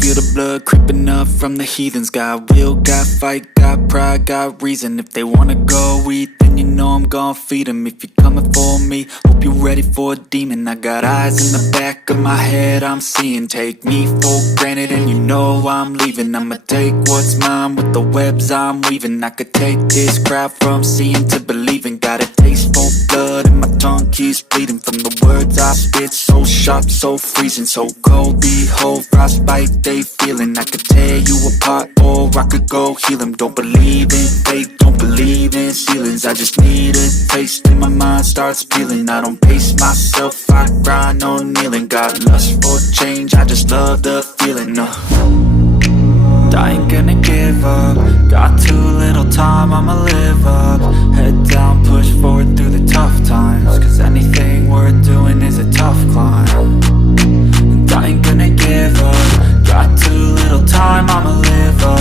feel the blood creeping up from the heathens. Got will, got fight, got pride, got reason. If they wanna go eat, then you know I'm gon' feed them. If you're coming for me, hope you're ready for a demon. I got eyes in the back of my head, I'm seeing. Take me for granted and you know I'm leaving. I'ma take what's mine with the webs I'm weaving. I could take this crowd from seeing to believing. Got a taste for blood and my tongue keeps bleeding from the words I spit. So sharp, so freezing, so cold. Behold, frostbite they feeling. I could tear you apart or I could go heal them. Don't believe in fate, don't believe in ceilings. I just need a taste and my mind starts peeling. I don't pace myself, I grind on kneeling. Got lust for change, I just love the feeling. I ain't gonna give up. Got too little time, I'ma live up. Head down, push forward through the tough times. Cause anything worth doing is a tough climb. And I ain't gonna give up. Got too little time, I'ma live up.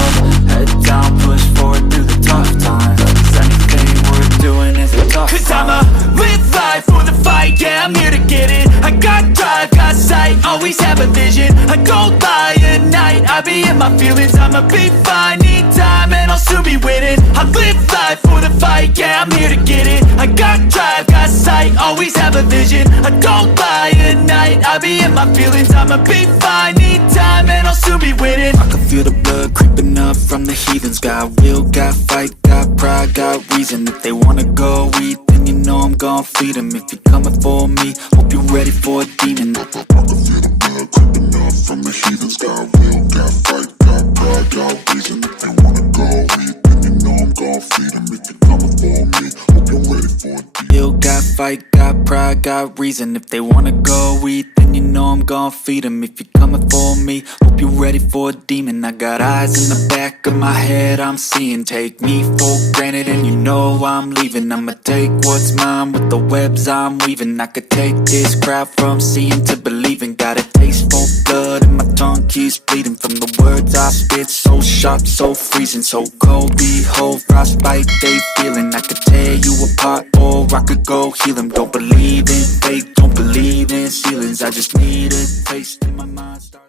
Head down, push forward through the tough times. Cause anything worth doing is a tough climb. Cause I'ma live life for the fight, yeah, I'm here to get it. I got drive, got sight, always have a vision. I don't lie at night, I be in my feelings. I'ma be fine, need time and I'll soon be winning. I live life for the fight, yeah, I'm here to get it. I got drive, got sight, always have a vision. I don't lie at night, I be in my feelings. I'ma be fine, need time and I'll soon be winning. I can feel the blood creeping up from the heathens. Got will, got fight, got pride, got reason. If they wanna go eat, then you know I'm gon' feed them. If you're coming for me, hope you're ready for a demon. I can feel the blood creeping up from the heathens. Got will, got fight, got pride, got reason. If they wanna go eat, then you know I'm gon' feed them. If you're coming for me, hope you're ready for a demon. Will, got fight, got pride, got reason. If they wanna go eat, then you know I'm gon' feed them. If you're coming for me, hope you're ready for a demon. I got eyes in the back of my head, I'm seeing. Take me for granted and you know I'm leaving. I'ma take what's mine with the webs I'm weaving. I could take this crowd from seeing to believing. Got a taste for blood and my tongue keeps bleeding from the words I spit. So sharp, so freezing, so cold. Behold, frostbite they feeling. I could tear you apart or I could go heal them. Don't believe in fate, don't believe in ceilings. I just need a taste and my mind starts